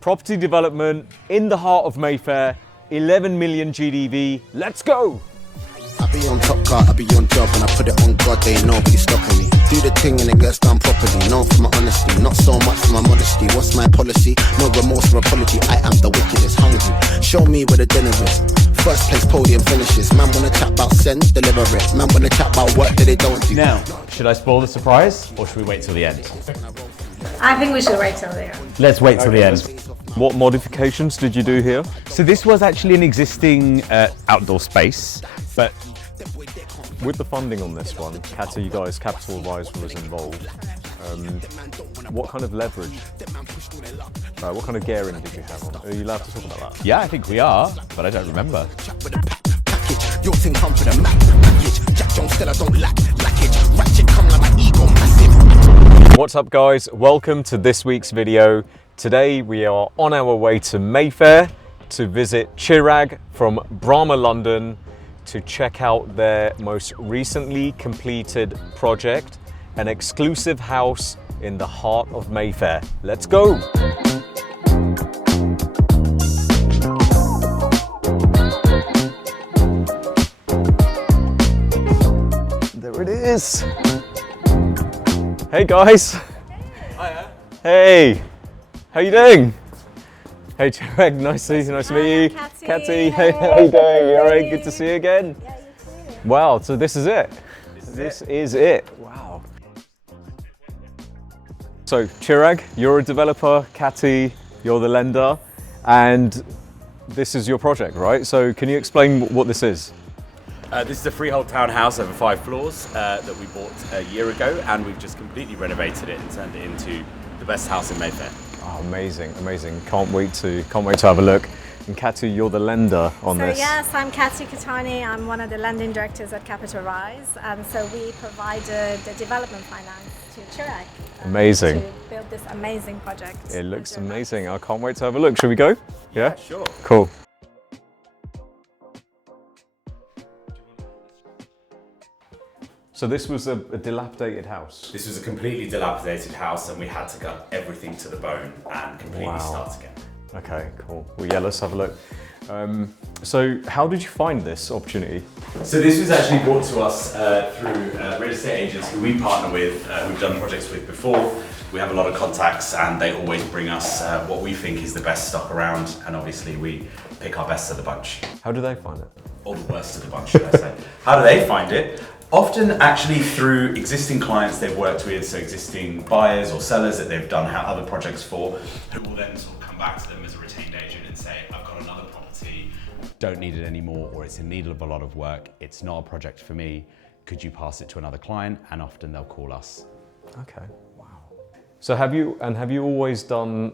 Property development in the heart of Mayfair, 11 million GDV. Let's go! I be on top car, I be on job, and I put it on God, they ain't nobody stopping me. Do the thing and it gets done properly, known for my honesty, not so much for my modesty. What's my policy? No remorse or apology, I am the wickedest, hungry. Show me where the dinner is. First place podium finishes. Man wanna chat about send, deliver it. Man wanna chat about work that they don't do. Now, should I spoil the surprise, or should we wait till the end? I think we should wait till the end. Let's wait till the end. What modifications did you do here? So this was actually an existing outdoor space, but With the funding on this one, Katy, you guys, CapitalRise was involved. What kind of leverage? What kind of gearing did you have on? Are you allowed to talk about that? yeah, I think we are, but I don't remember. Your thing come for the map package. Jack Jones still I don't lack lackage. Ratchet come like my ego massive. What's up guys? Welcome to this week's video. Today we are on our way to Mayfair to visit Chirag from Brahma London to check out their most recently completed project, an exclusive house in the heart of Mayfair. Let's go! There it is! Hey guys! Hiya. Hey! How you doing? Hey Chirag, nice to meet you. Katy. Katy, hey, how you doing? You alright? Good to see you again. Yeah, you too. Wow, so this is it. This is it. Wow. So Chirag, you're a developer, Katy, you're the lender, and this is your project, right? So can you explain what this is? This is a freehold townhouse over 5 floors that we bought a year ago, and we've just completely renovated it and turned it into the best house in Mayfair. Oh, amazing, amazing. Can't wait to have a look. And Katy, you're the lender on this. Yes, I'm Katy Katani. I'm one of the lending directors at CapitalRise, and so we provided the development finance to Chirag. Amazing. To build this amazing project. It looks amazing. I can't wait to have a look. Should we go? Yeah? Sure. Cool. So this was a dilapidated house. This was a completely dilapidated house, and we had to gut everything to the bone and completely start again. Okay, cool. Well, yeah, let's have a look. So how did you find this opportunity? So this was actually brought to us through real estate agents who we partner with, who've done projects with before. We have a lot of contacts, and they always bring us what we think is the best stock around, and obviously we pick our best of the bunch. How do they find it? Or the worst of the bunch, should I say. How do they find it? Often actually through existing clients they've worked with, so existing buyers or sellers that they've done other projects for, who will then sort of come back to them as a retained agent and say, I've got another property, don't need it anymore, or it's in need of a lot of work, it's not a project for me, could you pass it to another client? And often they'll call us. Okay, wow. So have you always done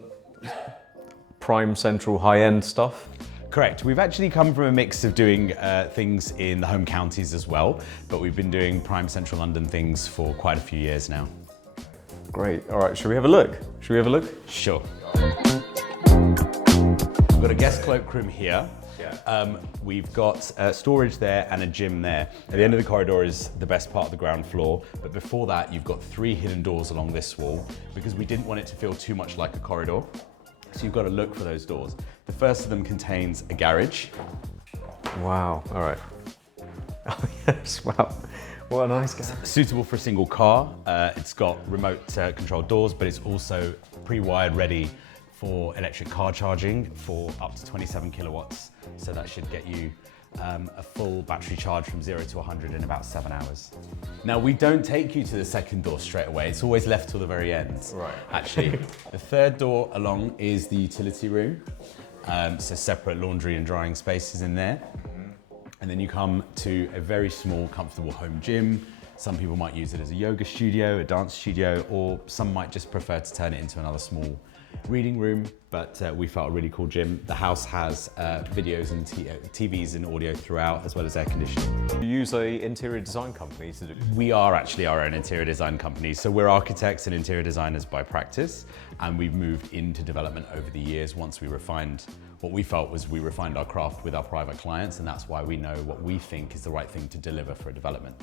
prime central high-end stuff? Correct. We've actually come from a mix of doing things in the home counties as well, but we've been doing prime central London things for quite a few years now. Great. All right, should we have a look? Sure. We've got a guest cloakroom here. We've got storage there and a gym there. At the end of the corridor is the best part of the ground floor, but before that you've got 3 hidden doors along this wall because we didn't want it to feel too much like a corridor. So you've got to look for those doors. The first of them contains a garage. Wow, all right. Oh yes, wow. What a nice garage. Suitable for a single car. It's got remote controlled doors, but it's also pre-wired ready for electric car charging for up to 27 kilowatts. So that should get you a full battery charge from 0 to 100 in about 7 hours. Now we don't take you to the second door straight away, it's always left till the very end. Right. Actually, the third door along is the utility room, so separate laundry and drying spaces in there. And then you come to a very small, comfortable home gym. Some people might use it as a yoga studio, a dance studio, or some might just prefer to turn it into another small reading room, but we felt a really cool gym. The house has videos and TVs and audio throughout, as well as air conditioning. You use an interior design company to do? We are actually our own interior design company. So we're architects and interior designers by practice, and we've moved into development over the years once we refined what we felt was we refined our craft with our private clients, and that's why we know what we think is the right thing to deliver for a development.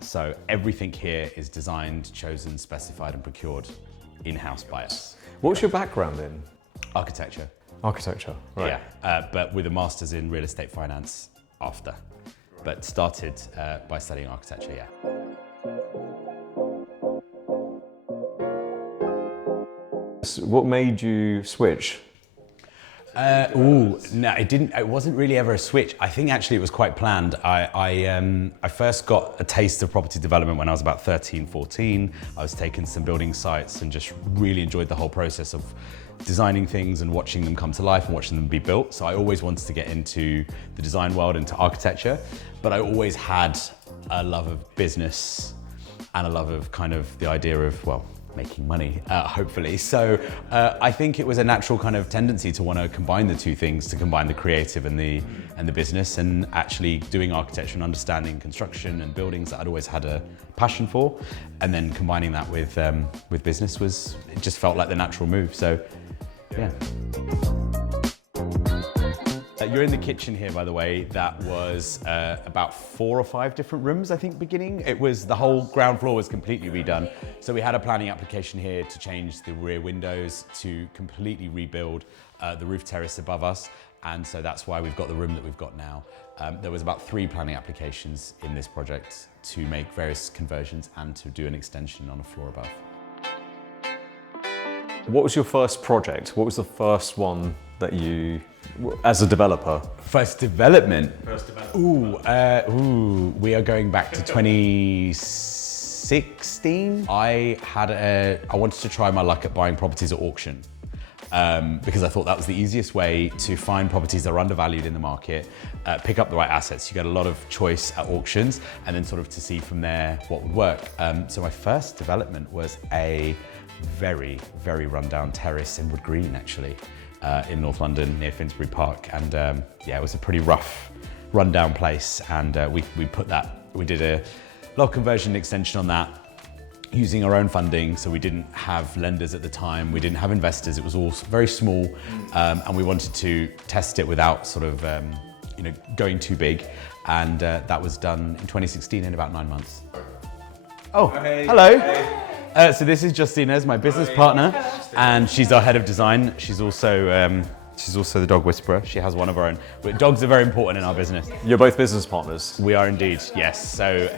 So everything here is designed, chosen, specified and procured in-house by us. What's your background in? Architecture. Architecture, right. Yeah, but with a master's in real estate finance after. But started by studying architecture, yeah. What made you switch? No, it didn't. It wasn't really ever a switch. I think actually it was quite planned. I first got a taste of property development when I was about 13, 14. I was taking some building sites and just really enjoyed the whole process of designing things and watching them come to life and watching them be built. So I always wanted to get into the design world, into architecture, but I always had a love of business and a love of kind of the idea of, well, making money, hopefully. So I think it was a natural kind of tendency to want to combine the two things, to combine the creative and the business, and actually doing architecture and understanding construction and buildings that I'd always had a passion for, and then combining that with business it just felt like the natural move. So yeah. You're in the kitchen here, by the way. That was about 4 or 5 different rooms, I think, beginning. It was, the whole ground floor was completely redone. So we had a planning application here to change the rear windows, to completely rebuild the roof terrace above us. And so that's why we've got the room that we've got now. There was about 3 planning applications in this project to make various conversions and to do an extension on a floor above. What was your first project? What was the first one that you, as a developer? First development? We are going back to 2016. I wanted to try my luck at buying properties at auction. Because I thought that was the easiest way to find properties that are undervalued in the market, pick up the right assets. You get a lot of choice at auctions, and then sort of to see from there what would work. So my first development was a very, very rundown terrace in Wood Green, actually, in North London near Finsbury Park. And yeah, it was a pretty rough, rundown place. And we did a lot of conversion extension on that, using our own funding. So we didn't have lenders at the time, we didn't have investors, it was all very small, and we wanted to test it without sort of going too big, and that was done in 2016 in about 9 months. Oh, hey. Hello. Hey. So this is Justina, my business partner, and she's our head of design. She's also the dog whisperer. She has one of her own. But dogs are very important in our business. You're both business partners? We are indeed, yes. So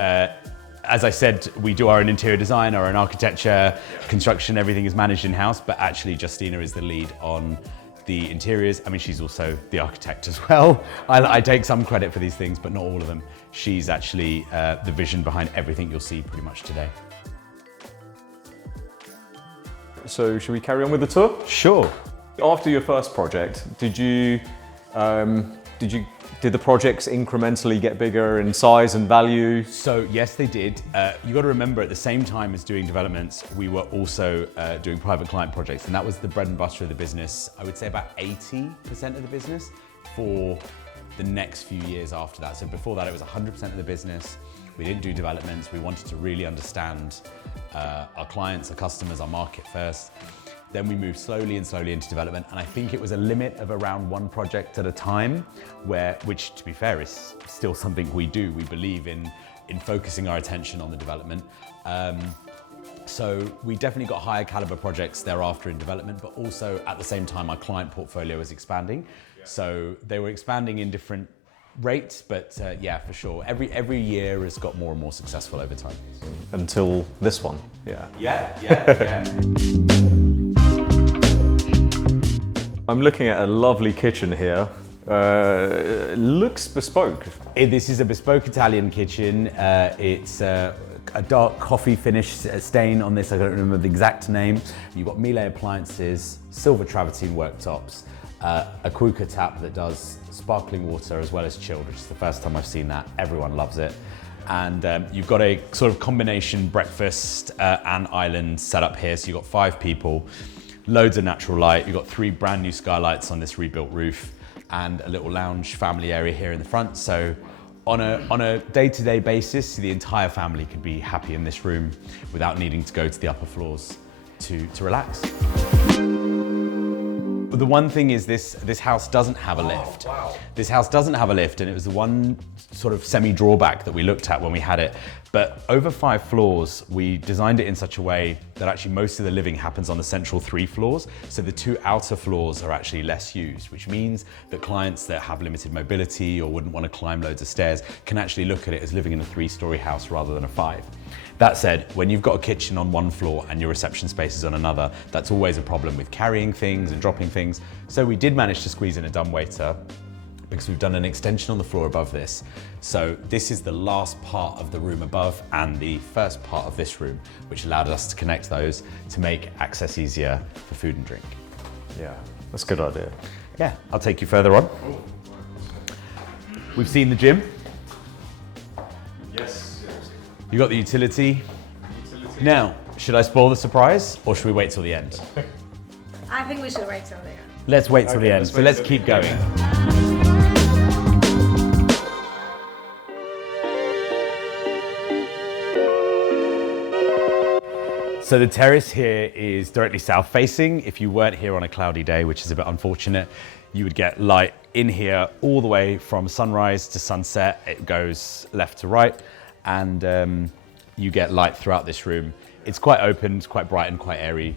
as I said, we do our own interior design, our own architecture, construction, everything is managed in-house, but actually Justina is the lead on the interiors. I mean, she's also the architect as well. I take some credit for these things, but not all of them. She's actually the vision behind everything you'll see pretty much today. So should we carry on with the tour? Sure. After your first project, did the projects incrementally get bigger in size and value? So yes, they did. You got to remember, at the same time as doing developments, we were also doing private client projects, and that was the bread and butter of the business. I would say about 80% of the business for the next few years after that. So before that, it was 100% of the business. We didn't do developments. We wanted to really understand our clients, our customers, our market first. Then we moved slowly into development, and I think it was a limit of around 1 project at a time, which to be fair is still something we do. We believe in focusing our attention on the development. So we definitely got higher caliber projects thereafter in development, but also at the same time our client portfolio was expanding. So they were expanding in different rates, but yeah, for sure. Every year has got more and more successful over time. Until this one, yeah. Yeah. I'm looking at a lovely kitchen here. It looks bespoke. This is a bespoke Italian kitchen. It's a dark coffee finish stain on this. I don't remember the exact name. You've got Miele appliances, silver travertine worktops, a Kruger tap that does sparkling water as well as chilled, which is the first time I've seen that. Everyone loves it. And you've got a sort of combination breakfast and island set up here. So you've got 5 people, loads of natural light. You've got 3 brand new skylights on this rebuilt roof, and a little lounge family area here in the front. So on a day-to-day basis, the entire family could be happy in this room without needing to go to the upper floors to relax. The one thing is this house doesn't have a lift. This house doesn't have a lift, and it was the one sort of semi-drawback that we looked at when we had it. But over 5 floors, we designed it in such a way that actually most of the living happens on the central 3 floors. So the 2 outer floors are actually less used, which means that clients that have limited mobility or wouldn't want to climb loads of stairs can actually look at it as living in a 3-story house rather than a 5. That said, when you've got a kitchen on one floor and your reception space is on another, that's always a problem with carrying things and dropping things. So we did manage to squeeze in a dumbwaiter, because we've done an extension on the floor above this. So this is the last part of the room above and the first part of this room, which allowed us to connect those to make access easier for food and drink. Yeah, that's a good idea. Yeah, I'll take you further on. We've seen the gym. Yes. You got the utility. Now, should I spoil the surprise or should we wait till the end? I think we should wait till the end. Let's wait till the end, so let's keep going. So the terrace here is directly south facing. If you weren't here on a cloudy day, which is a bit unfortunate, you would get light in here all the way from sunrise to sunset. It goes left to right, and you get light throughout this room. It's quite open, it's quite bright and quite airy.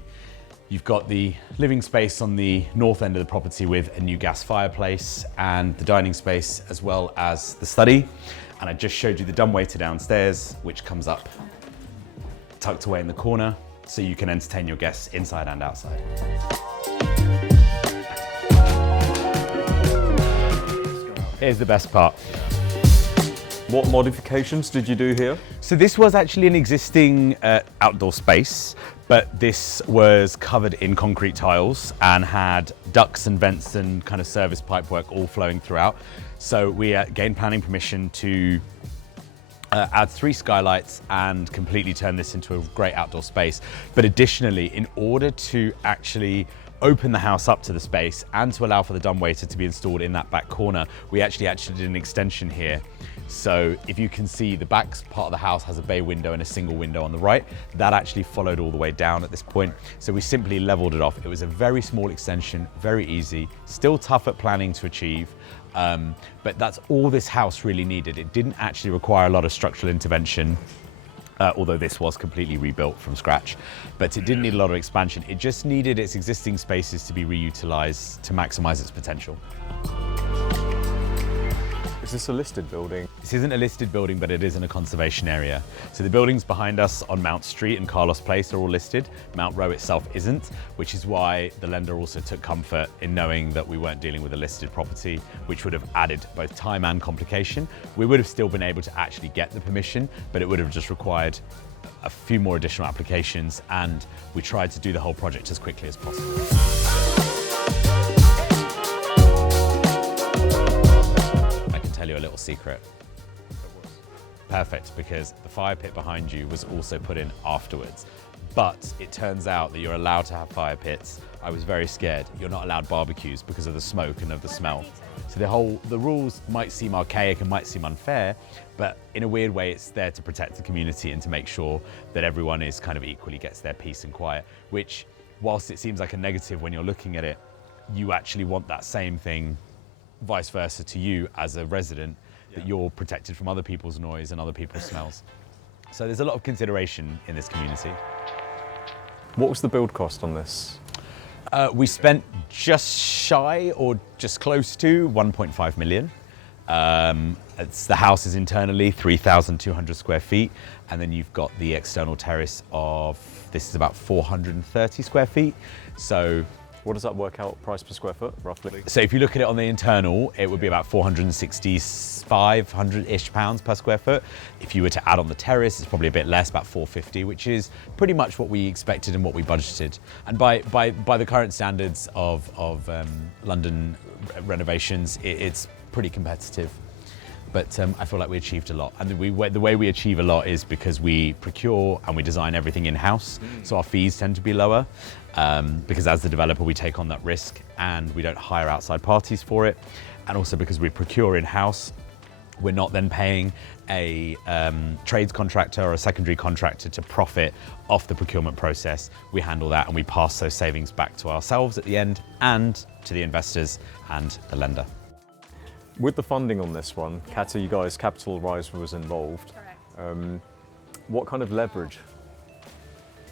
You've got the living space on the north end of the property with a new gas fireplace and the dining space, as well as the study. And I just showed you the dumbwaiter downstairs, which comes up tucked away in the corner, so you can entertain your guests inside and outside. Here's the best part. What modifications did you do here? So this was actually an existing outdoor space, but this was covered in concrete tiles and had ducts and vents and kind of service pipework all flowing throughout. So we gained planning permission to add 3 skylights and completely turn this into a great outdoor space. But additionally, in order to actually open the house up to the space and to allow for the dumbwaiter to be installed in that back corner, we actually did an extension here. So if you can see, the back part of the house has a bay window and a single window on the right. That actually followed all the way down at this point. So we simply leveled it off. It was a very small extension, very easy, still tough at planning to achieve. But that's all this house really needed. It didn't actually require a lot of structural intervention, although this was completely rebuilt from scratch. But it didn't need a lot of expansion. It just needed its existing spaces to be reutilized to maximize its potential. Is this a listed building? This isn't a listed building, but it is in a conservation area. So the buildings behind us on Mount Street and Carlos Place are all listed. Mount Row itself isn't, which is why the lender also took comfort in knowing that we weren't dealing with a listed property, which would have added both time and complication. We would have still been able to actually get the permission, but it would have just required a few more additional applications, and we tried to do the whole project as quickly as possible. Tell you a little secret. Perfect, because the fire pit behind you was also put in afterwards. But it turns out that you're allowed to have fire pits. I was very scared. You're not allowed barbecues because of the smoke and of the smell. So the rules might seem archaic and might seem unfair, but in a weird way, it's there to protect the community and to make sure that everyone is kind of equally gets their peace and quiet, which, whilst it seems like a negative when you're looking at it, you actually want that same thing vice versa to you as a resident, that you're protected from other people's noise and other people's smells. So there's a lot of consideration in this community. What was the build cost on this? We spent just shy or just close to 1.5 million. The house is internally 3,200 square feet, and then you've got the external terrace of, this is about 430 square feet. So what does that work out price per square foot, roughly? So if you look at it on the internal, it would be about 465-ish pounds per square foot. If you were to add on the terrace, it's probably a bit less, about 450, which is pretty much what we expected and what we budgeted. And by the current standards of London renovations, it's pretty competitive. But I feel like we achieved a lot. And the way we achieve a lot is because we procure and we design everything in-house. So our fees tend to be lower because as the developer, we take on that risk and we don't hire outside parties for it. And also because we procure in-house, we're not then paying a trades contractor or a secondary contractor to profit off the procurement process. We handle that and we pass those savings back to ourselves at the end and to the investors and the lender. with the funding on this one, Katy, you guys, CapitalRise was involved. Correct. What kind of leverage?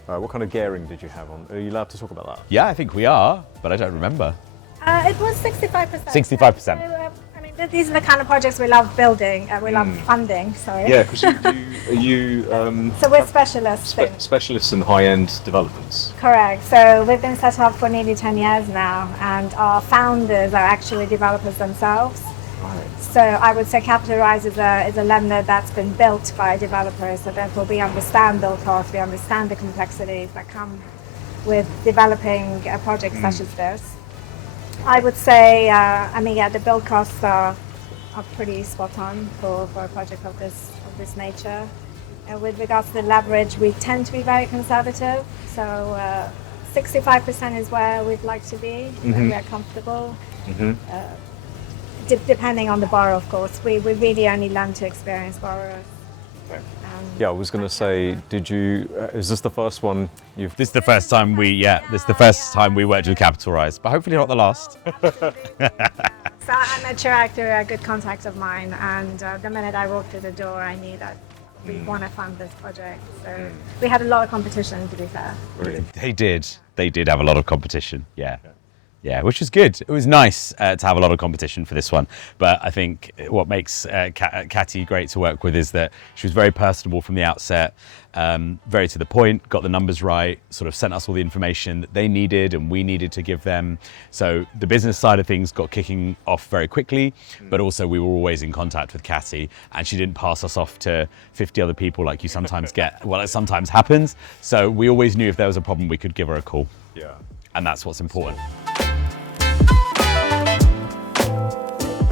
What kind of gearing did you have on? Are you allowed to talk about that? Yeah, I think we are, but I don't remember. It was 65%. 65%. So, I mean, these are the kind of projects we love building. We love funding. Sorry. Yeah, because you So we're specialists. specialists in high-end developments. Correct. So we've been set up for nearly 10 years now, and our founders are actually developers themselves. So I would say CapitalRise is a lender that's been built by developers, so therefore we understand build costs, we understand the complexities that come with developing a project such as this. I would say, the build costs are pretty spot on for a project of this nature. With regards to the leverage, we tend to be very conservative, so 65% is where we'd like to be, and we're comfortable. Depending on the borrower, of course. We really only lend to experienced borrowers. Yeah, I was going to say, did you? Is this the first one you've? This is the first time this is the first time we worked with CapitalRise, but hopefully not the last. So I met Chirag through a good contact of mine, and the minute I walked through the door, I knew that we want to fund this project. So we had a lot of competition, to be fair. Really? They did have a lot of competition, yeah. Yeah, which was good. It was nice to have a lot of competition for this one. But I think what makes Katy great to work with is that she was very personable from the outset, very to the point, got the numbers right, sort of sent us all the information that they needed and we needed to give them. So the business side of things got kicking off very quickly, but also we were always in contact with Katy, and she didn't pass us off to 50 other people like you sometimes get. Well, it sometimes happens. So we always knew if there was a problem, we could give her a call. Yeah. And that's what's important.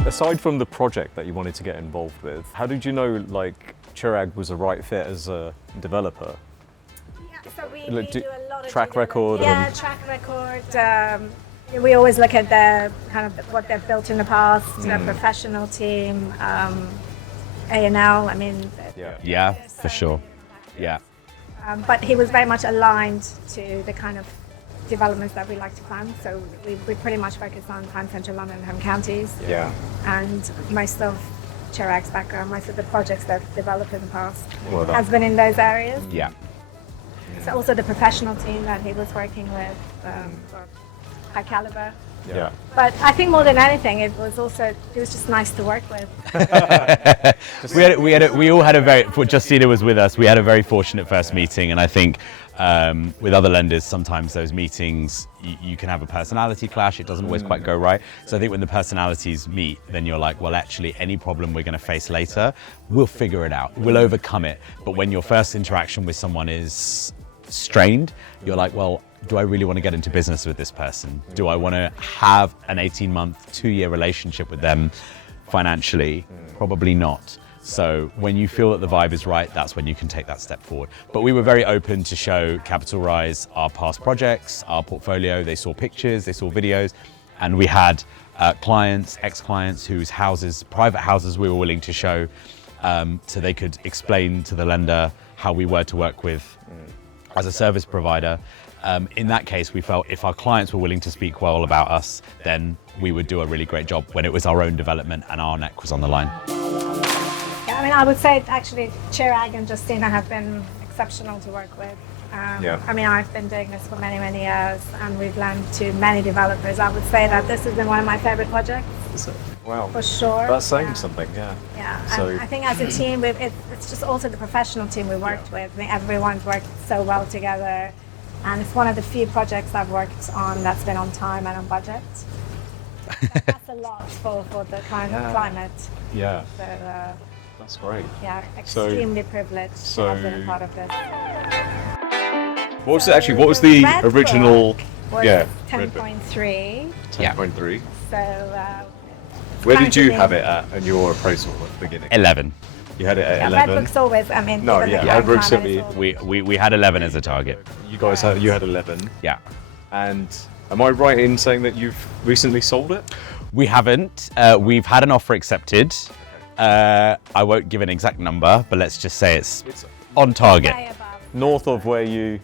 Aside from the project that you wanted to get involved with, how did you know Chirag was a right fit as a developer? Yeah, so we Like, do a lot of track due record diligence. Yeah, track record. We always look at their kind of what they've built in the past, their professional team, A&L. I mean, Yeah, for sure. Yeah. but he was very much aligned to the kind of developments that we like to plan. So we pretty much focus on prime central London and home counties. Yeah. And most of Chirag's background, most of the projects they've developed in the past Well done. has been in those areas. Yeah. So also the professional team that he was working with, were high caliber. Yeah. But I think more than anything, it was just nice to work with. We all had a very, Justina was with us, we had a very fortunate first meeting, and I think with other lenders, sometimes those meetings, you can have a personality clash, it doesn't always quite go right. So I think when the personalities meet, then you're like, well, actually, any problem we're going to face later, we'll figure it out, we'll overcome it. But when your first interaction with someone is strained, you're like, well, do I really want to get into business with this person? Do I want to have an 18-month, 2-year relationship with them financially? Probably not. So when you feel that the vibe is right, that's when you can take that step forward. But we were very open to show CapitalRise our past projects, our portfolio. They saw pictures, they saw videos, and we had clients, ex-clients whose houses, private houses, we were willing to show, so they could explain to the lender how we were to work with as a service provider. In that case, we felt if our clients were willing to speak well about us, then we would do a really great job when it was our own development and our neck was on the line. Yeah, I mean, I would say actually Chirag and Justina have been exceptional to work with. I mean, I've been doing this for many, many years, and we've lent to many developers. I would say that this has been one of my favorite projects. Is it? Wow. For sure. That's saying Yeah. something, yeah. Yeah, So- and I think as a team, it's just also the professional team we worked with. I mean, everyone's worked so well together, and it's one of the few projects I've worked on that's been on time and on budget. That's a lot for the kind of climate. Yeah, So, that's great. yeah, So- extremely privileged to have been a part of this. What was it actually? What was the Red original? Book was Yeah, 10.3. 10.3. So, Where did you currently- have it at in your appraisal at the beginning? 11. You had it at yeah, 11. Red Book's always, I mean, No, given the yeah, current Red Book's climate, certainly- it's all- We had 11 as a target. You guys had 11. Yeah. And am I right in saying that you've recently sold it? We haven't. We've had an offer accepted. I won't give an exact number, but let's just say it's on target. way above. North of where you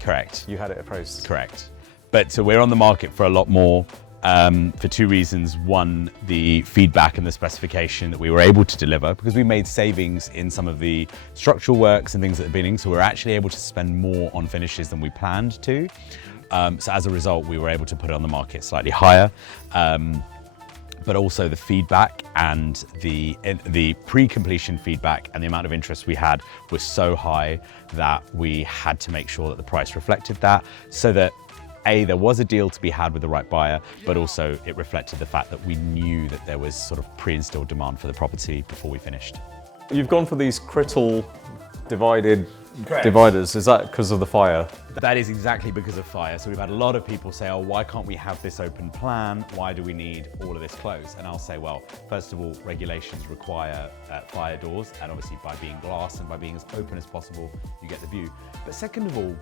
Correct. had it appraised. Correct. But so we're on the market for a lot more. for two reasons. One, the feedback and the specification that we were able to deliver, because we made savings in some of the structural works and things at the beginning, so we're actually able to spend more on finishes than we planned to. So as a result, we were able to put it on the market slightly higher. But also the feedback and the pre-completion feedback and the amount of interest we had was so high that we had to make sure that the price reflected that, so that there was a deal to be had with the right buyer, but also it reflected the fact that we knew that there was sort of pre-installed demand for the property before we finished. You've gone for these Crittall dividers. Is that because of the fire? That is exactly because of fire. So we've had a lot of people say, oh, why can't we have this open plan? Why do we need all of this closed? And I'll say, well, first of all, regulations require fire doors, and obviously by being glass and by being as open as possible, you get the view. But second of all,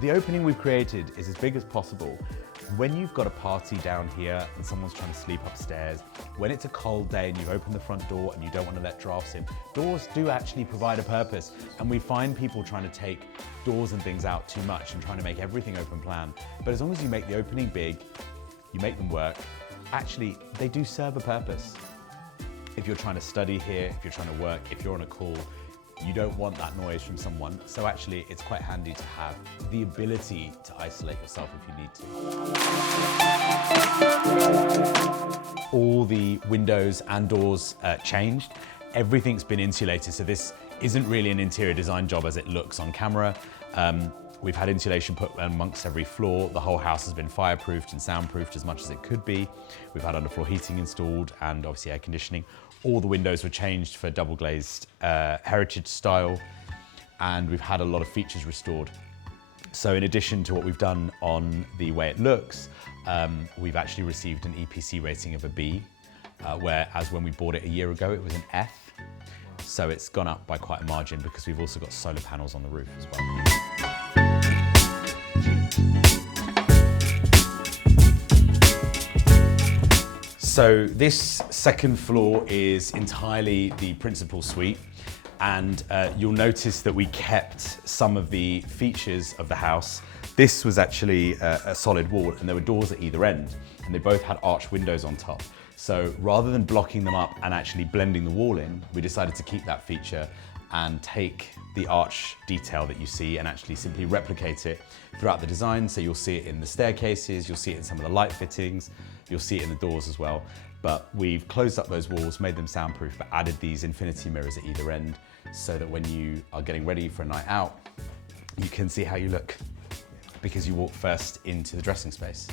the opening we've created is as big as possible. When you've got a party down here and someone's trying to sleep upstairs, when it's a cold day and you've opened the front door and you don't want to let drafts in, doors do actually provide a purpose. And we find people trying to take doors and things out too much and trying to make everything open plan. But as long as you make the opening big, you make them work, actually they do serve a purpose. If you're trying to study here, if you're trying to work, if you're on a call, you don't want that noise from someone. So actually it's quite handy to have the ability to isolate yourself if you need to. All the windows and doors changed. Everything's been insulated. So this isn't really an interior design job as it looks on camera. We've had insulation put amongst every floor. The whole house has been fireproofed and soundproofed as much as it could be. We've had underfloor heating installed and obviously air conditioning. All the windows were changed for double glazed heritage style, and we've had a lot of features restored. So in addition to what we've done on the way it looks, we've actually received an EPC rating of a B, whereas when we bought it a year ago, it was an F. So it's gone up by quite a margin because we've also got solar panels on the roof as well. So this second floor is entirely the principal suite, and you'll notice that we kept some of the features of the house. This was actually a solid wall, and there were doors at either end, and they both had arched windows on top. So rather than blocking them up and actually blending the wall in, we decided to keep that feature and take the arch detail that you see and actually simply replicate it throughout the design. So you'll see it in the staircases, you'll see it in some of the light fittings, you'll see it in the doors as well. But we've closed up those walls, made them soundproof, but added these infinity mirrors at either end so that when you are getting ready for a night out, you can see how you look because you walk first into the dressing space.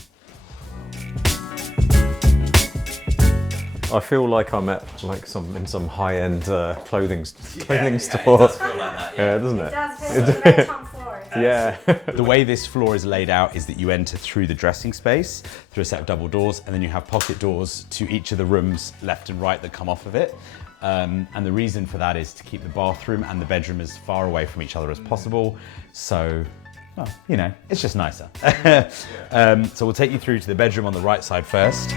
I feel like I'm at in some high-end clothing store. It does feel like that, yeah, doesn't it? It does. It's a very top floor. Yeah. The way this floor is laid out is that you enter through the dressing space, through a set of double doors, and then you have pocket doors to each of the rooms left and right that come off of it. And the reason for that is to keep the bathroom and the bedroom as far away from each other as possible. So, well, you know, it's just nicer. So we'll take you through to the bedroom on the right side first.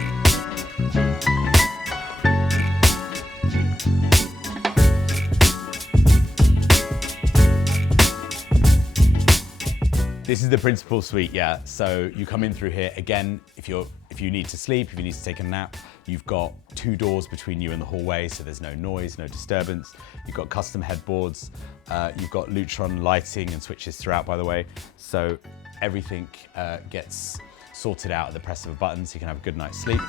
This is the principal suite, yeah. So you come in through here. Again, if you need to sleep, if you need to take a nap, you've got two doors between you and the hallway, so there's no noise, no disturbance. You've got custom headboards. You've got Lutron lighting and switches throughout, by the way. So everything gets sorted out at the press of a button, so you can have a good night's sleep.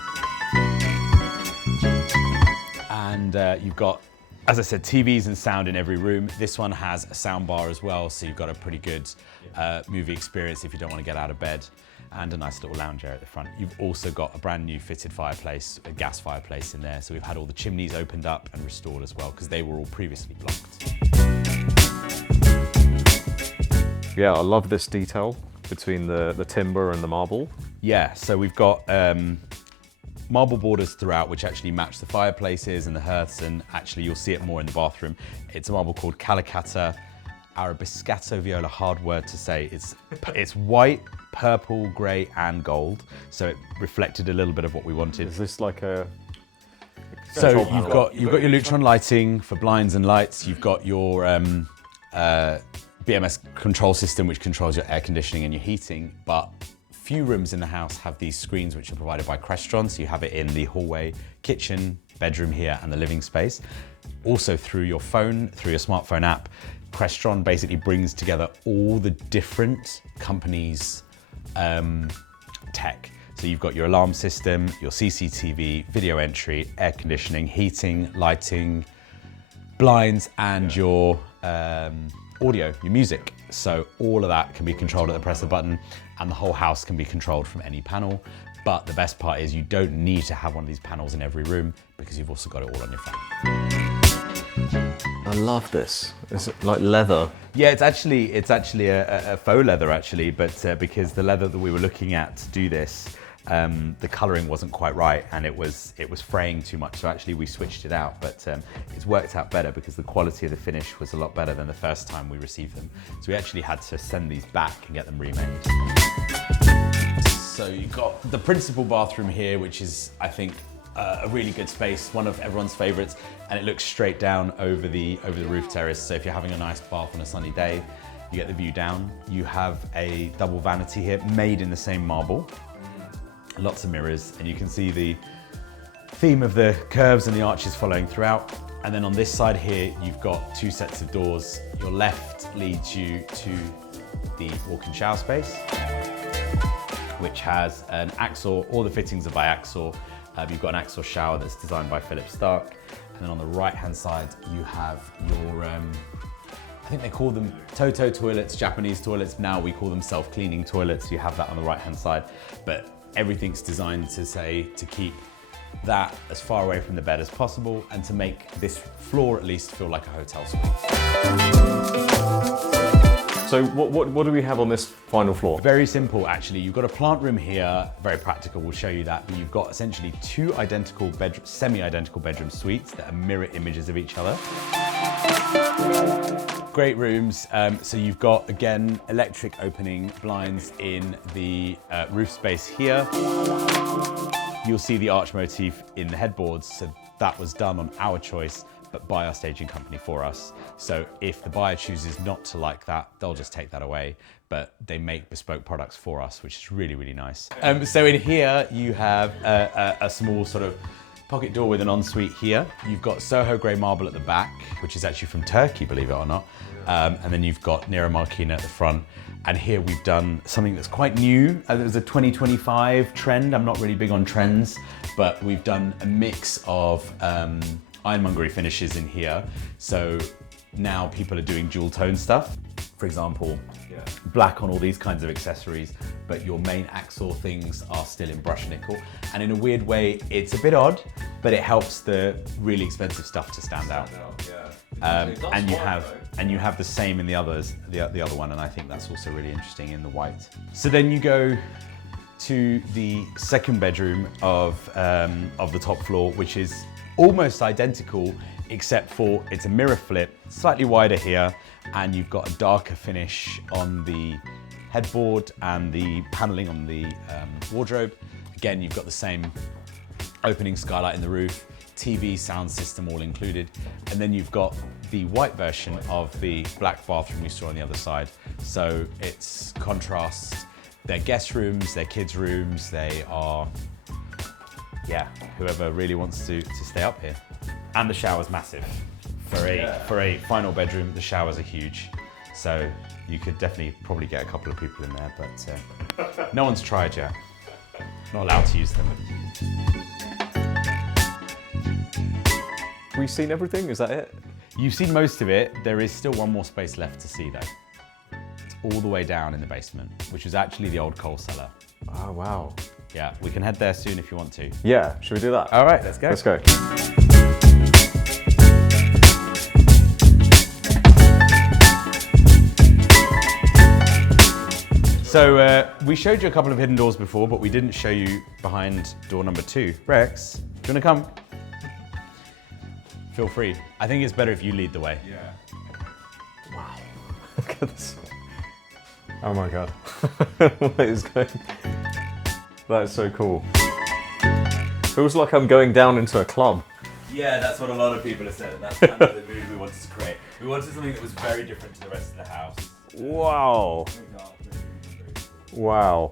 And you've got, as I said, TVs and sound in every room. This one has a sound bar as well, so you've got a pretty good movie experience if you don't want to get out of bed, and a nice little lounge area at the front. You've also got a brand new fitted fireplace, a gas fireplace in there, so we've had all the chimneys opened up and restored as well, because they were all previously blocked. Yeah, I love this detail between the timber and the marble. Yeah, so we've got marble borders throughout, which actually match the fireplaces and the hearths, and actually you'll see it more in the bathroom. It's a marble called Calicata Arabiscato Viola, hard word to say. It's white, purple, grey and gold, so it reflected a little bit of what we wanted. Is this like a... So you've got your Lutron lighting for blinds and lights, you've got your BMS control system which controls your air conditioning and your heating, but few rooms in the house have these screens which are provided by Crestron. So you have it in the hallway, kitchen, bedroom here, and the living space. Also through your phone, through your smartphone app, Crestron basically brings together all the different companies' tech. So you've got your alarm system, your CCTV, video entry, air conditioning, heating, lighting, blinds, and your audio, your music. So all of that can be controlled at the press of a button, and the whole house can be controlled from any panel. But the best part is you don't need to have one of these panels in every room because you've also got it all on your phone. I love this. It's like leather. Yeah, it's actually a faux leather actually, but because the leather that we were looking at to do this, the colouring wasn't quite right and it was fraying too much. So actually we switched it out, but it's worked out better because the quality of the finish was a lot better than the first time we received them. So we actually had to send these back and get them remade. So you've got the principal bathroom here, which is, I think, a really good space, one of everyone's favourites, and it looks straight down over the roof terrace. So if you're having a nice bath on a sunny day, you get the view down. You have a double vanity here, made in the same marble. Lots of mirrors, and you can see the theme of the curves and the arches following throughout. And then on this side here, you've got two sets of doors. Your left leads you to the walk-in shower space, which has an Axor. All the fittings are by Axor. You've got an Axor shower that's designed by Philip Stark. And then on the right-hand side, you have your, I think they call them Toto toilets, Japanese toilets. Now we call them self-cleaning toilets. You have that on the right-hand side. But everything's designed to keep that as far away from the bed as possible and to make this floor at least feel like a hotel suite. So what do we have on this final floor? Very simple, actually. You've got a plant room here, very practical, we'll show you that. But you've got essentially two identical semi-identical bedroom suites that are mirror images of each other. Great rooms. So you've got, again, electric opening blinds in the roof space here. You'll see the arch motif in the headboards. So that was done on our choice, but by our staging company for us. So if the buyer chooses not to like that, they'll just take that away. But they make bespoke products for us, which is really, really nice. So in here, you have a small sort of pocket door with an ensuite here. You've got Soho grey marble at the back, which is actually from Turkey, believe it or not. And then you've got Nero Marquina at the front. And here we've done something that's quite new. There's a 2025 trend. I'm not really big on trends, but we've done a mix of ironmongery finishes in here. So now people are doing dual tone stuff. For example, black on all these kinds of accessories, but your main Axor things are still in brushed nickel. And in a weird way, it's a bit odd, but it helps the really expensive stuff to stand out. And you have the same in the others, the other one, and I think that's also really interesting in the white. So then you go to the second bedroom of the top floor, which is almost identical, except for it's a mirror flip, slightly wider here, and you've got a darker finish on the headboard and the paneling on the wardrobe. Again, you've got the same opening skylight in the roof, TV, sound system all included. And then you've got the white version of the black bathroom you saw on the other side. So it's contrasts. They're guest rooms, they're kids' rooms, they are, yeah, whoever really wants to stay up here. And the shower's massive. For a final bedroom, the showers are huge. So you could definitely probably get a couple of people in there, but no one's tried yet. Not allowed to use them. We've seen everything, is that it? You've seen most of it. There is still one more space left to see though. It's all the way down in the basement, which is actually the old coal cellar. Oh, wow. Yeah, we can head there soon if you want to. Yeah, should we do that? All right, let's go. Let's go. So we showed you a couple of hidden doors before, but we didn't show you behind door number 2. Rex, do you want to come? Feel free. I think it's better if you lead the way. Yeah. Wow. Look at this. Oh my God. What is going? That is so cool. Feels like I'm going down into a club. Yeah, that's what a lot of people have said, and that's kind of the mood we wanted to create. We wanted something that was very different to the rest of the house. Wow. Wow.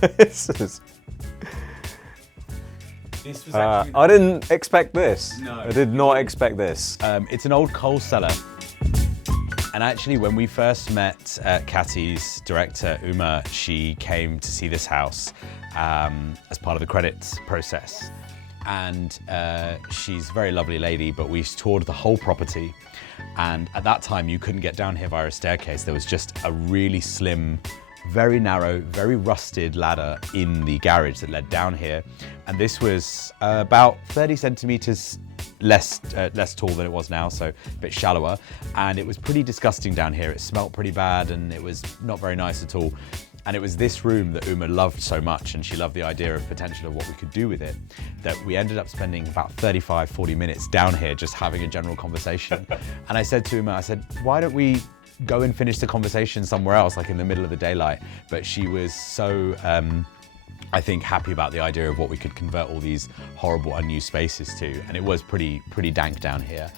This is, This was actually I didn't expect this. No. I did not expect this. it's an old coal cellar. And actually, when we first met Katy's director, Uma, she came to see this house as part of the credits process. And she's a very lovely lady, but we toured the whole property. And at that time, you couldn't get down here via a staircase. There was just a really slim, very narrow, very rusted ladder in the garage that led down here. And this was about 30 centimeters less tall than it was now, so a bit shallower. And it was pretty disgusting down here. It smelt pretty bad and it was not very nice at all. And it was this room that Uma loved so much, and she loved the idea of potential of what we could do with it, that we ended up spending about 35, 40 minutes down here just having a general conversation. And I said to Uma, I said, why don't we go and finish the conversation somewhere else, like in the middle of the daylight? But she was so, I think, happy about the idea of what we could convert all these horrible unused spaces to. And it was pretty dank down here.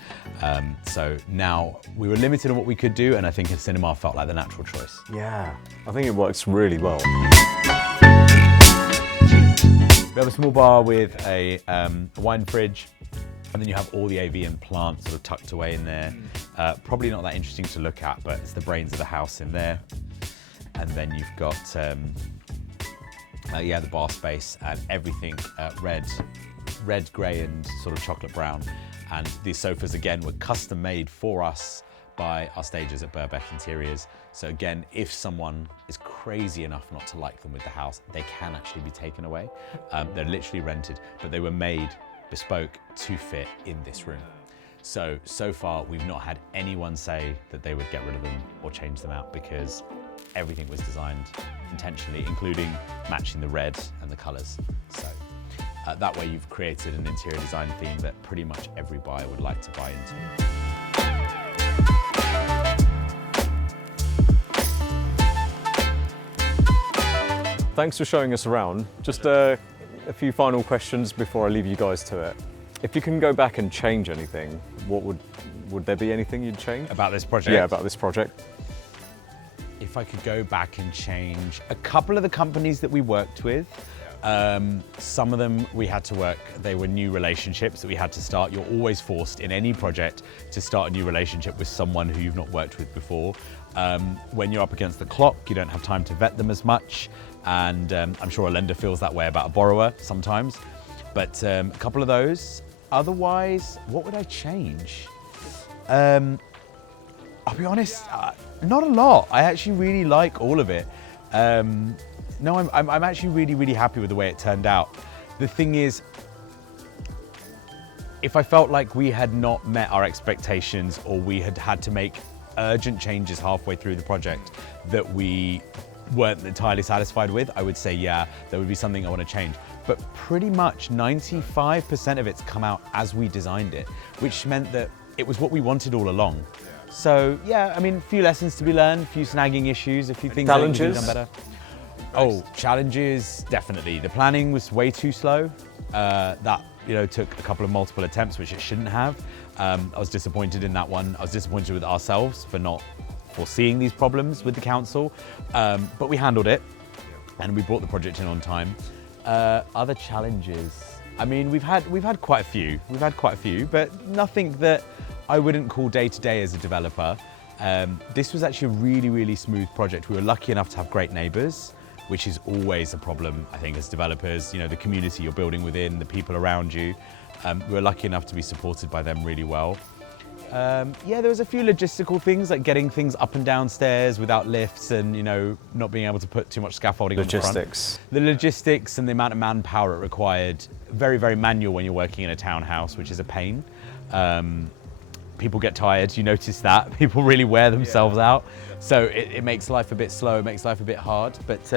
So now we were limited on what we could do, and I think a cinema felt like the natural choice. Yeah, I think it works really well. We have a small bar with a wine fridge, and then you have all the AV and plants sort of tucked away in there. Probably not that interesting to look at, but it's the brains of the house in there. And then you've got the bar space and everything red, grey and sort of chocolate brown. And these sofas again were custom made for us by our stagers at Birkbeck Interiors. So again, if someone is crazy enough not to like them with the house, they can actually be taken away. They're literally rented, but they were made bespoke to fit in this room. So far we've not had anyone say that they would get rid of them or change them out, because everything was designed intentionally, including matching the red and the colours. So that way you've created an interior design theme that pretty much every buyer would like to buy into. Thanks for showing us around. Just a few final questions before I leave you guys to it. If you can go back and change anything, what would there be anything you'd change? About this project? Yeah, about this project. If I could go back and change a couple of the companies that we worked with, some of them we had to work, they were new relationships that we had to start. You're always forced in any project to start a new relationship with someone who you've not worked with before. When you're up against the clock, you don't have time to vet them as much. And I'm sure a lender feels that way about a borrower sometimes. But a couple of those. Otherwise, what would I change? I'll be honest, not a lot. I actually really like all of it. No, I'm actually really happy with the way it turned out. The thing is, if I felt like we had not met our expectations, or we had to make urgent changes halfway through the project that we weren't entirely satisfied with, I would say, yeah, there would be something I want to change. But pretty much 95% of it's come out as we designed it, which meant that it was what we wanted all along. So yeah, I mean, a few lessons to be learned, a few snagging issues, a few things that could be done better. Oh, challenges, definitely. The planning was way too slow. That took a couple of multiple attempts, which it shouldn't have. I was disappointed in that one. I was disappointed with ourselves for not foreseeing these problems with the council, but we handled it, and we brought the project in on time. Other challenges, I mean, we've had quite a few. We've had quite a few, but nothing that I wouldn't call day to day as a developer. This was actually a really smooth project. We were lucky enough to have great neighbours, which is always a problem, I think, as developers. The community you're building within, the people around you. We were lucky enough to be supported by them really well. Yeah, there was a few logistical things, like getting things up and down stairs without lifts, and not being able to put too much scaffolding on the front. The logistics and the amount of manpower it required. Very manual when you're working in a townhouse, which is a pain. People get tired, you notice that. People really wear themselves out. So it makes life a bit slow, it makes life a bit hard. But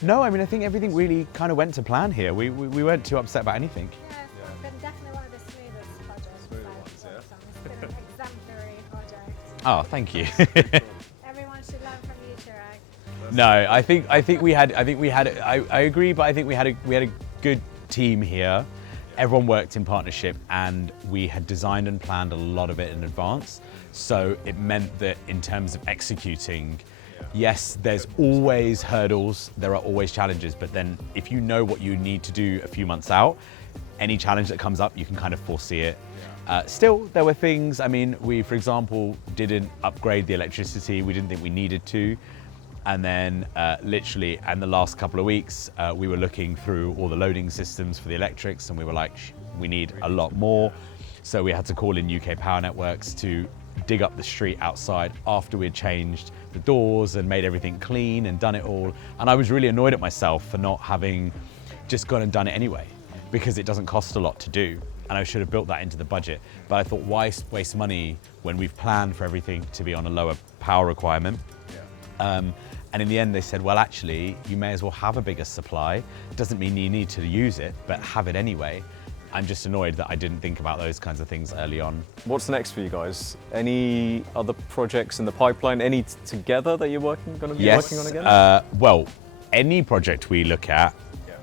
no, I mean, I think everything really kind of went to plan here. We weren't too upset about anything. Yeah, it's been definitely one of the smoothest projects I've worked on. It's been an exemplary project. Oh, thank you. Everyone should learn from you, Chirag. No, I think we had, I agree, but I think we had a good team here. Everyone worked in partnership, and we had designed and planned a lot of it in advance. So it meant that in terms of executing, Yes, there's always hurdles, there are always challenges, but then if you know what you need to do a few months out, any challenge that comes up, you can kind of foresee it. Still, there were things, I mean, we, for example, didn't upgrade the electricity. We didn't think we needed to. And then literally, in the last couple of weeks, we were looking through all the loading systems for the electrics, and we were like, we need a lot more. So we had to call in UK Power Networks to dig up the street outside after we'd changed the doors and made everything clean and done it all. And I was really annoyed at myself for not having just gone and done it anyway, because it doesn't cost a lot to do. And I should have built that into the budget. But I thought, why waste money when we've planned for everything to be on a lower power requirement? And in the end, they said, well, actually, you may as well have a bigger supply. It doesn't mean you need to use it, but have it anyway. I'm just annoyed that I didn't think about those kinds of things early on. What's next for you guys? Any other projects in the pipeline? Any together that you're going to be working on again? Well, any project we look at,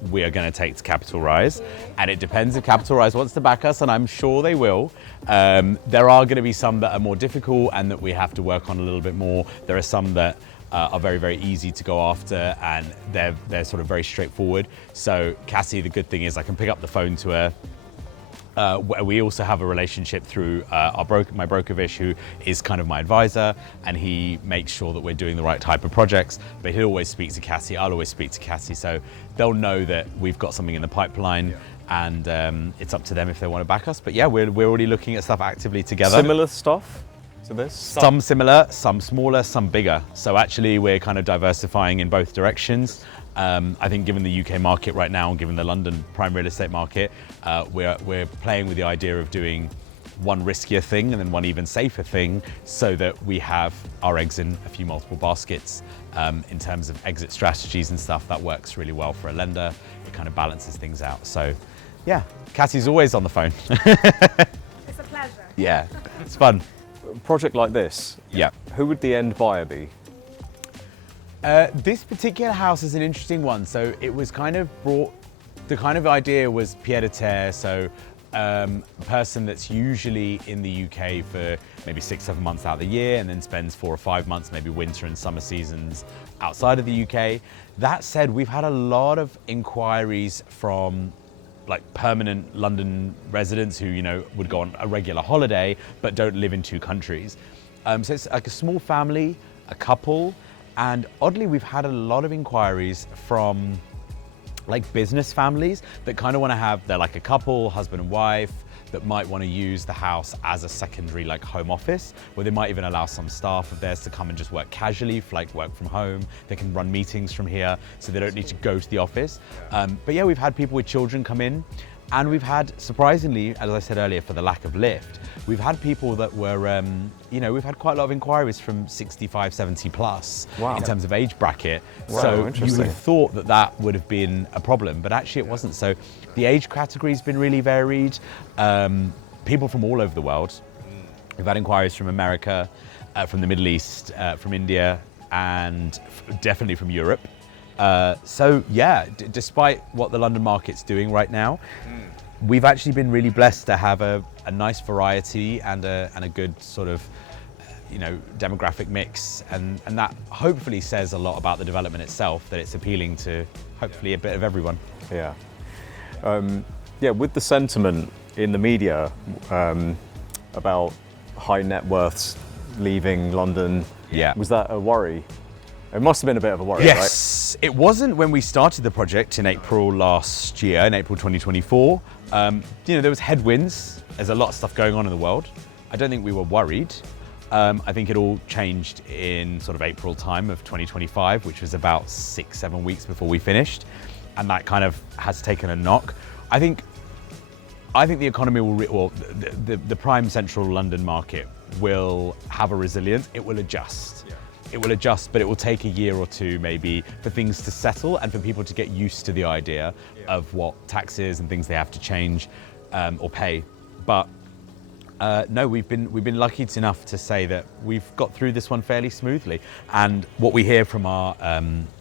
we are going to take to CapitalRise, and it depends if CapitalRise wants to back us, and I'm sure they will. There are going to be some that are more difficult and that we have to work on a little bit more. There are some that are very, very easy to go after, and they're sort of very straightforward. So Cassie, the good thing is I can pick up the phone to her. We also have a relationship through my broker Vish, who is kind of my advisor, and he makes sure that we're doing the right type of projects. But he'll always speak to Cassie, I'll always speak to Cassie, so they'll know that we've got something in the pipeline, and it's up to them if they want to back us. But yeah, we're already looking at stuff actively together. Similar stuff to this? Some similar, some smaller, some bigger. So actually we're kind of diversifying in both directions. I think given the UK market right now, and given the London prime real estate market, we're playing with the idea of doing one riskier thing and then one even safer thing, so that we have our eggs in a few multiple baskets. In terms of exit strategies and stuff, that works really well for a lender. It kind of balances things out. So yeah, Cassie's always on the phone. It's a pleasure. Yeah, it's fun. A project like this, Yeah. who would the end buyer be? This particular house is an interesting one. So it was kind of the kind of idea was pied-à-terre. So a person that's usually in the UK for maybe 6-7 months out of the year, and then spends 4 or 5 months, maybe winter and summer seasons, outside of the UK. That said, we've had a lot of inquiries from like permanent London residents who, you know, would go on a regular holiday but don't live in 2 countries. So it's like a small family, a couple, and oddly we've had a lot of inquiries from like business families that kind of want to have, they're like a couple, husband and wife, that might want to use the house as a secondary like home office, where they might even allow some staff of theirs to come and just work casually, like work from home. They can run meetings from here, so they don't need to go to the office. But yeah, we've had people with children come in, and we've had, surprisingly, as I said earlier, for the lack of lift, we've had people that were, you know, we've had quite a lot of inquiries from 65, 70 plus in terms of age bracket. Wow, so you interesting. would have thought that that would have been a problem, but actually it wasn't. So the age category's been really varied. People from all over the world. We've had inquiries from America, from the Middle East, from India, and definitely from Europe. So yeah, despite what the London market's doing right now, we've actually been really blessed to have a nice variety and a good sort of, you know, demographic mix, and that hopefully says a lot about the development itself, that it's appealing to hopefully a bit of everyone. Yeah. Yeah, with the sentiment in the media about high net worths leaving London, Yeah. was that a worry? It must have been a bit of a worry, right? Yes, it wasn't when we started the project in April last year, in April 2024. You know, there was headwinds. There's a lot of stuff going on in the world. I don't think we were worried. I think it all changed in sort of April time of 2025, which was about 6-7 weeks before we finished. And that kind of has taken a knock. I think the economy will, the prime central London market will have a resilience. It will adjust. It will adjust, but it will take a year or two maybe for things to settle and for people to get used to the idea of what taxes and things they have to change or pay. But no, we've been lucky enough to say that we've got through this one fairly smoothly. And what we hear from our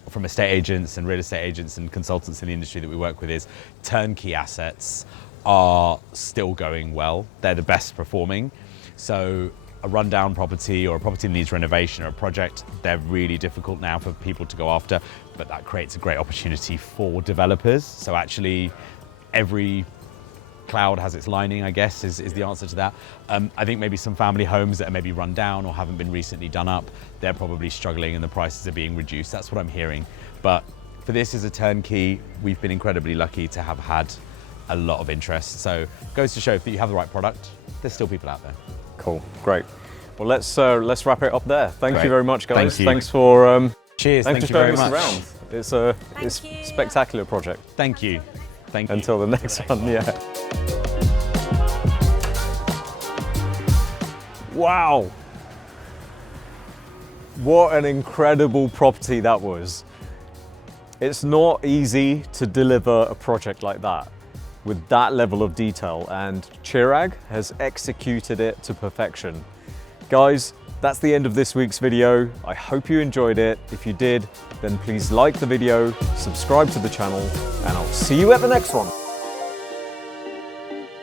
from estate agents and real estate agents and consultants in the industry that we work with is turnkey assets are still going well. They're the best performing. So a rundown property or a property that needs renovation or a project, they're really difficult now for people to go after, but that creates a great opportunity for developers. So actually every cloud has its lining, I guess, is the answer to that. I think maybe some family homes that are maybe run down or haven't been recently done up, they're probably struggling and the prices are being reduced. That's what I'm hearing. But for this as a turnkey, we've been incredibly lucky to have had a lot of interest. So it goes to show if you have the right product, there's still people out there. Cool, great. Well, let's wrap it up there. Thank Great. you very much, guys. Thank you. Thanks for Cheers, thanks thank for you very showing much. us around. It's you. spectacular project. Thank you. Thank you. Until the next one, yeah. Wow. What an incredible property that was. It's not easy to deliver a project like that with that level of detail, and Chirag has executed it to perfection. Guys, that's the end of this week's video. I hope you enjoyed it. If you did, then please like the video, subscribe to the channel, and I'll see you at the next one.